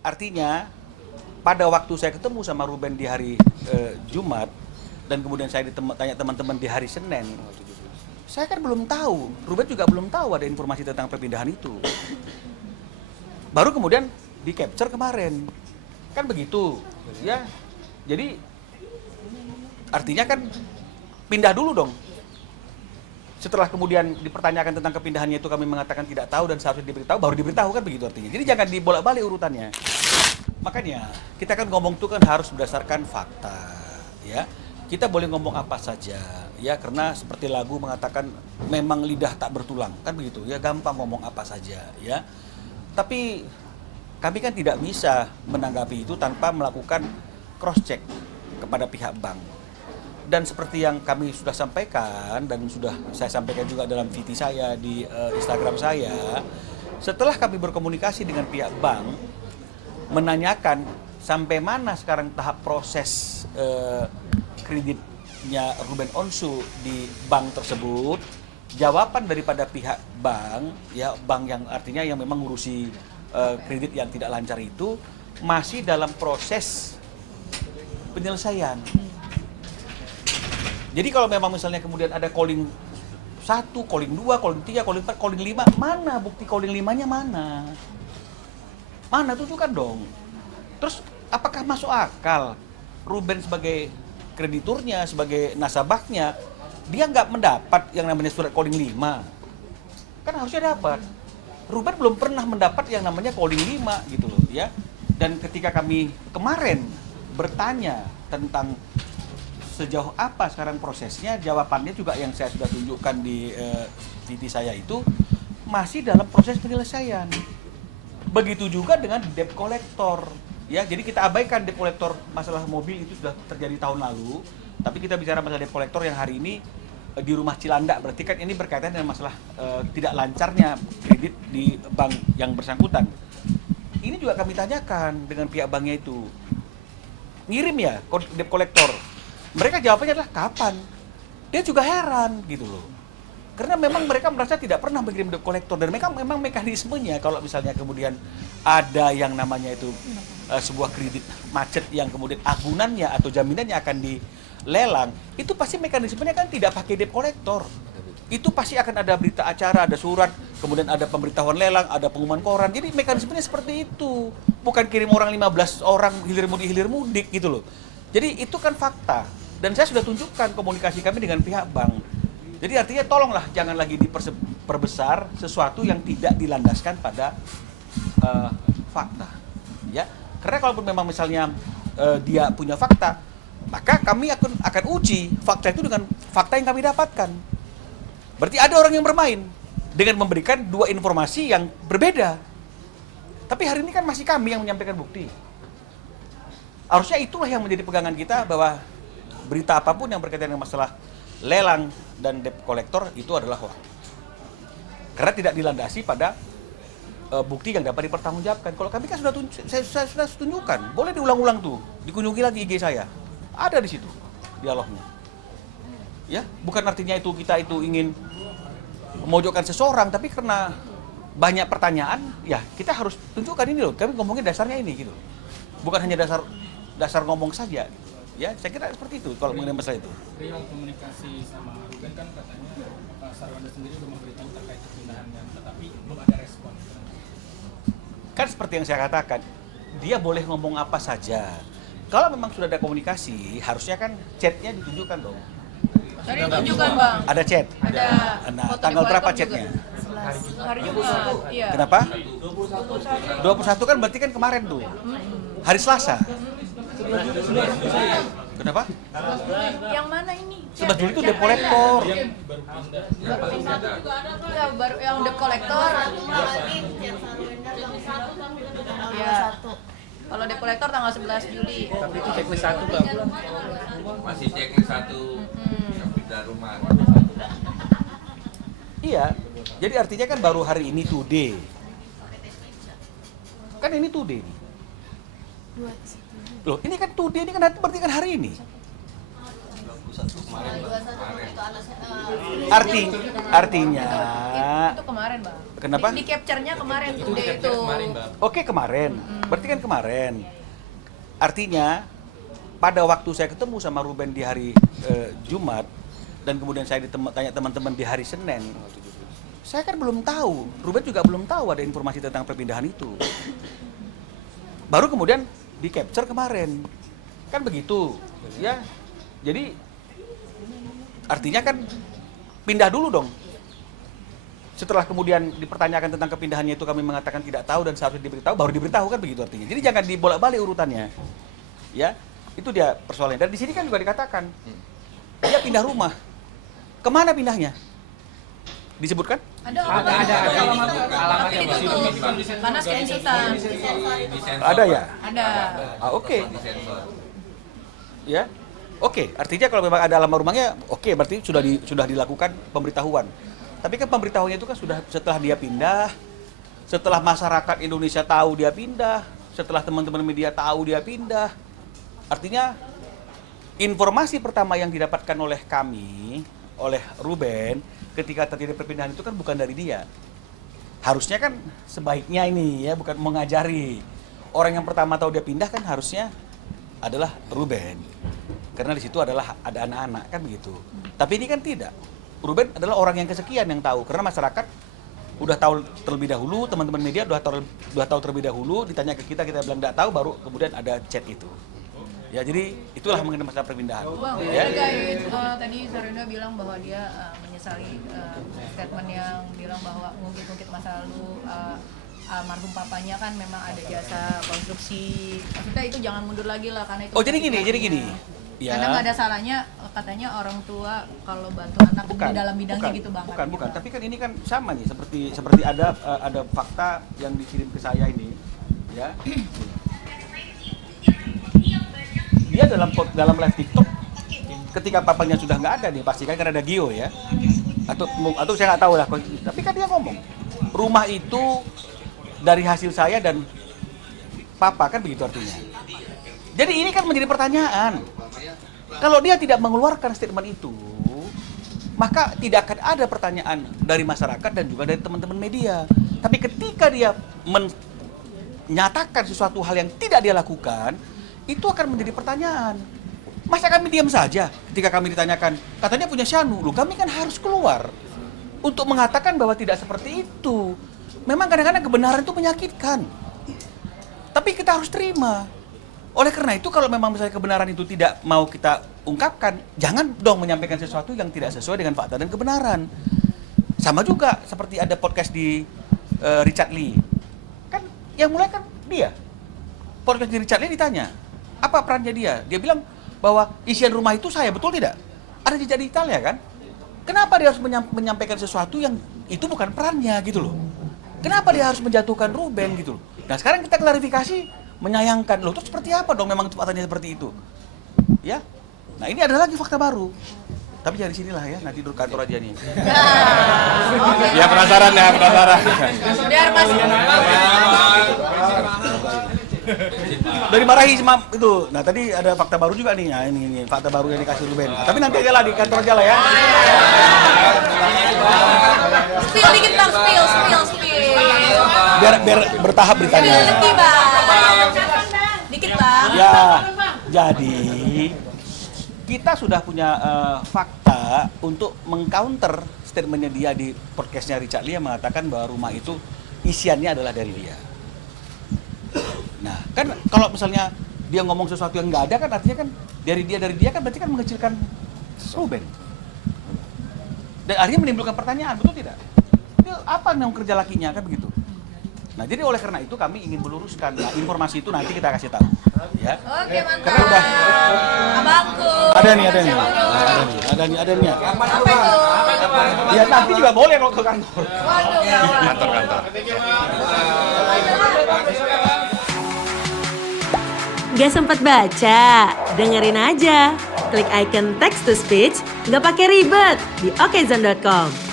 artinya pada waktu saya ketemu sama Ruben di hari Jumat dan kemudian saya tanya teman-teman di hari Senin, saya kan belum tahu, Ruben juga belum tahu ada informasi tentang perpindahan itu. Baru kemudian di capture kemarin, kan begitu, ya. Jadi artinya kan pindah dulu dong. Setelah kemudian dipertanyakan tentang kepindahannya itu kami mengatakan tidak tahu dan seharusnya diberitahu, baru diberitahu kan begitu artinya. Jadi jangan dibolak-balik urutannya. Makanya kita kan ngomong itu kan harus berdasarkan fakta, ya. Kita boleh ngomong apa saja, ya, karena seperti lagu mengatakan memang lidah tak bertulang, kan begitu, ya, gampang ngomong apa saja, ya. Tapi kami kan tidak bisa menanggapi itu tanpa melakukan cross check kepada pihak bank. Dan seperti yang kami sudah sampaikan dan sudah saya sampaikan juga dalam VT saya di Instagram saya, setelah kami berkomunikasi dengan pihak bank menanyakan sampai mana sekarang tahap proses kreditnya Ruben Onsu di bank tersebut, jawaban daripada pihak bank, ya, bank yang artinya yang memang ngurusi kredit yang tidak lancar itu masih dalam proses penyelesaian. Jadi kalau memang misalnya kemudian ada calling 1, calling 2, calling 3, calling 4, calling 5, mana bukti calling 5-nya mana? Mana, tunjukkan dong. Terus apakah masuk akal Ruben sebagai krediturnya, sebagai nasabahnya, dia nggak mendapat yang namanya surat calling 5? Kan harusnya dapat. Ruben belum pernah mendapat yang namanya calling 5 gitu loh, ya. Dan ketika kami kemarin bertanya tentang sejauh apa sekarang prosesnya, jawabannya juga yang saya sudah tunjukkan di VT saya itu masih dalam proses penyelesaian. Begitu juga dengan debt collector, ya. Jadi kita abaikan debt collector, masalah mobil itu sudah terjadi tahun lalu, tapi kita bicara masalah debt collector yang hari ini di rumah Cilandak. Berarti kan ini berkaitan dengan masalah tidak lancarnya kredit di bank yang bersangkutan. Ini juga kami tanyakan dengan pihak banknya itu, ngirim ya debt collector. Mereka jawabannya adalah kapan. Dia juga heran gitu loh. Karena memang mereka merasa tidak pernah mengirim debt collector dan mereka memang mekanismenya kalau misalnya kemudian ada yang namanya itu sebuah kredit macet yang kemudian agunannya atau jaminannya akan dilelang, itu pasti mekanismenya kan tidak pakai debt collector. Itu pasti akan ada berita acara, ada surat, kemudian ada pemberitahuan lelang, ada pengumuman koran. Jadi mekanismenya seperti itu. Bukan kirim orang 15 orang hilir mudik gitu loh. Jadi itu kan fakta. Dan saya sudah tunjukkan komunikasi kami dengan pihak bank. Jadi artinya tolonglah jangan lagi diperbesar sesuatu yang tidak dilandaskan pada fakta. Ya, karena kalaupun memang misalnya dia punya fakta, maka kami akan uji fakta itu dengan fakta yang kami dapatkan. Berarti ada orang yang bermain dengan memberikan dua informasi yang berbeda. Tapi hari ini kan masih kami yang menyampaikan bukti. Harusnya itulah yang menjadi pegangan kita, bahwa berita apapun yang berkaitan dengan masalah lelang dan debt collector itu adalah hoax. Karena tidak dilandasi pada bukti yang dapat dipertanggungjawabkan. Kalau kami kan saya sudah tunjukkan, boleh diulang-ulang tuh, dikunjungi lagi IG saya. Ada di situ dialognya. Ya, bukan artinya itu kita itu ingin memojokkan seseorang, tapi karena banyak pertanyaan, ya kita harus tunjukkan ini loh. Kami ngomongin dasarnya ini gitu. Bukan hanya dasar ngomong saja. Ya, saya kira seperti itu kalau mengenai masalah itu. Perihal komunikasi sama Ruben kan katanya Pak Sarwanda sendiri sudah memberitahu terkait kepindahannya, tetapi belum ada respon. Kan seperti yang saya katakan, dia boleh ngomong apa saja. Kalau memang sudah ada komunikasi, harusnya kan chatnya ditunjukkan dong. Tadi tunjukkan Bang. Ada chat. Ada. Nah, Foto tanggal di berapa Qualcomm chatnya? juga. Hari Jumat. Iya. Kenapa? 21 kan berarti kan kemarin tuh. Hari Selasa. Kenapa? Yang mana ini? 11 Juli itu debt collector. Ya, baru yang debt collector. Iya. Kalau debt collector tanggal 11 Juli. Tapi itu checklist 1 Bang. Masih checklist 1 yang pindah rumah. Iya. Jadi artinya kan baru hari ini today. Kan ini today nih. Loh, ini kan today, ini kan berarti kan hari ini. Artinya Itu kemarin, Bang. Kenapa? Di capture-nya kemarin Itu today capture itu. kemarin, Bang. oke kemarin, berarti kan kemarin. Artinya pada waktu saya ketemu sama Ruben di hari Jumat dan kemudian saya tanya teman-teman di hari Senin, saya kan belum tahu, Ruben juga belum tahu ada informasi tentang perpindahan itu. Baru kemudian di capture kemarin, kan begitu, ya. Jadi artinya kan pindah dulu dong. Setelah kemudian dipertanyakan tentang kepindahannya itu kami mengatakan tidak tahu dan seharusnya diberitahu, baru diberitahu kan begitu artinya. Jadi jangan dibolak-balik urutannya. Ya, itu dia persoalannya. Dan di sini kan juga dikatakan dia pindah rumah. Kemana pindahnya? Disebutkan? Ada Alamatnya, tapi Bang. ditutup karena screenshotan. Ada ya? Ada. Oke. Disensor. Ya. Oke, artinya kalau memang ada alamat rumahnya, oke, berarti sudah dilakukan pemberitahuan. Tapi kan pemberitahuannya itu kan sudah setelah dia pindah, setelah masyarakat Indonesia tahu dia pindah, setelah teman-teman media tahu dia pindah. Artinya informasi pertama yang didapatkan oleh kami, oleh Ruben, ketika terjadi perpindahan itu kan bukan dari dia. Harusnya kan sebaiknya ini ya, bukan mengajari. Orang yang pertama tahu dia pindah kan harusnya adalah Ruben. Karena di situ adalah ada anak-anak kan begitu. Tapi ini kan tidak. Ruben adalah orang yang kesekian yang tahu karena masyarakat udah tahu terlebih dahulu, teman-teman media udah tahu terlebih dahulu, ditanya ke kita bilang tidak tahu, baru kemudian ada chat itu. Ya, jadi itulah mengenai masalah perpindahan. Bang, Ya. terkait tadi Sarenda bilang bahwa dia menyesali statement yang bilang bahwa ngungkit-ngungkit masa lalu almarhum papanya kan memang ada jasa konstruksi. Maksudnya itu jangan mundur lagi lah karena itu. Oh, jadi gini. Ya. Karena nggak ada salahnya katanya orang tua kalau bantu anak di dalam bidangnya gitu Bang. Bukan. Tapi kan ini kan sama nih seperti ada fakta yang dikirim ke saya ini, ya. Dia dalam live TikTok ketika papanya sudah nggak ada nih, pastikan kan ada Gio ya. Atau saya nggak tahu lah. Tapi kan dia ngomong, rumah itu dari hasil saya dan papa kan begitu artinya. Jadi ini kan menjadi pertanyaan. Kalau dia tidak mengeluarkan statement itu, maka tidak akan ada pertanyaan dari masyarakat dan juga dari teman-teman media. Tapi ketika dia menyatakan sesuatu hal yang tidak dia lakukan, itu akan menjadi pertanyaan. Masa kami diam saja ketika kami ditanyakan, katanya punya Syanu, loh kami kan harus keluar untuk mengatakan bahwa tidak seperti itu. Memang kadang-kadang kebenaran itu menyakitkan. Tapi kita harus terima. Oleh karena itu kalau memang misalnya kebenaran itu tidak mau kita ungkapkan, jangan dong menyampaikan sesuatu yang tidak sesuai dengan fakta dan kebenaran. Sama juga seperti ada podcast di Richard Lee. Kan yang mulai kan dia. Podcast di Richard Lee ditanya, apa perannya dia? Dia bilang bahwa isian rumah itu saya, betul tidak? Ada jejak digitalnya kan? Kenapa dia harus menyampaikan sesuatu yang itu bukan perannya gitu loh? Kenapa dia harus menjatuhkan Ruben gitu loh? Nah sekarang kita klarifikasi, menyayangkan loh, terus seperti apa dong memang faktanya seperti itu? Ya, nah ini ada lagi fakta baru. Tapi dari sinilah ya, nanti dulu kantor aja nih. Ya penasaran. Biar pas Dari marahi sama itu. Nah tadi ada fakta baru juga nih. Nah ini fakta baru yang dikasih Ruben. Nah, tapi nanti aja lah di kantor aja lah ya. spill dikit Bang, spill. Biar bertahap beritanya. Dikit Bang. Dikit Bang. Ya, jadi kita sudah punya fakta untuk mengcounter statementnya dia di podcastnya Richard Lee yang mengatakan bahwa rumah itu isiannya adalah dari dia. Nah, kan kalau misalnya dia ngomong sesuatu yang nggak ada kan artinya kan dari dia kan berarti kan mengecilkan Ruben. Dan akhirnya menimbulkan pertanyaan, betul tidak? Ini apa yang kerja lakinya kan begitu. Nah, jadi oleh karena itu kami ingin meluruskan. Nah, informasi itu nanti kita kasih tahu. Ya. Oke, mantap. Karena udah Abangku. ada nih. Ada nih. Apa itu? Ya nanti juga boleh kalau ke kantor. Waduh, gawat. Kantor. Gak sempat baca? Dengerin aja. Klik icon text to speech, gak pakai ribet di okezone.com.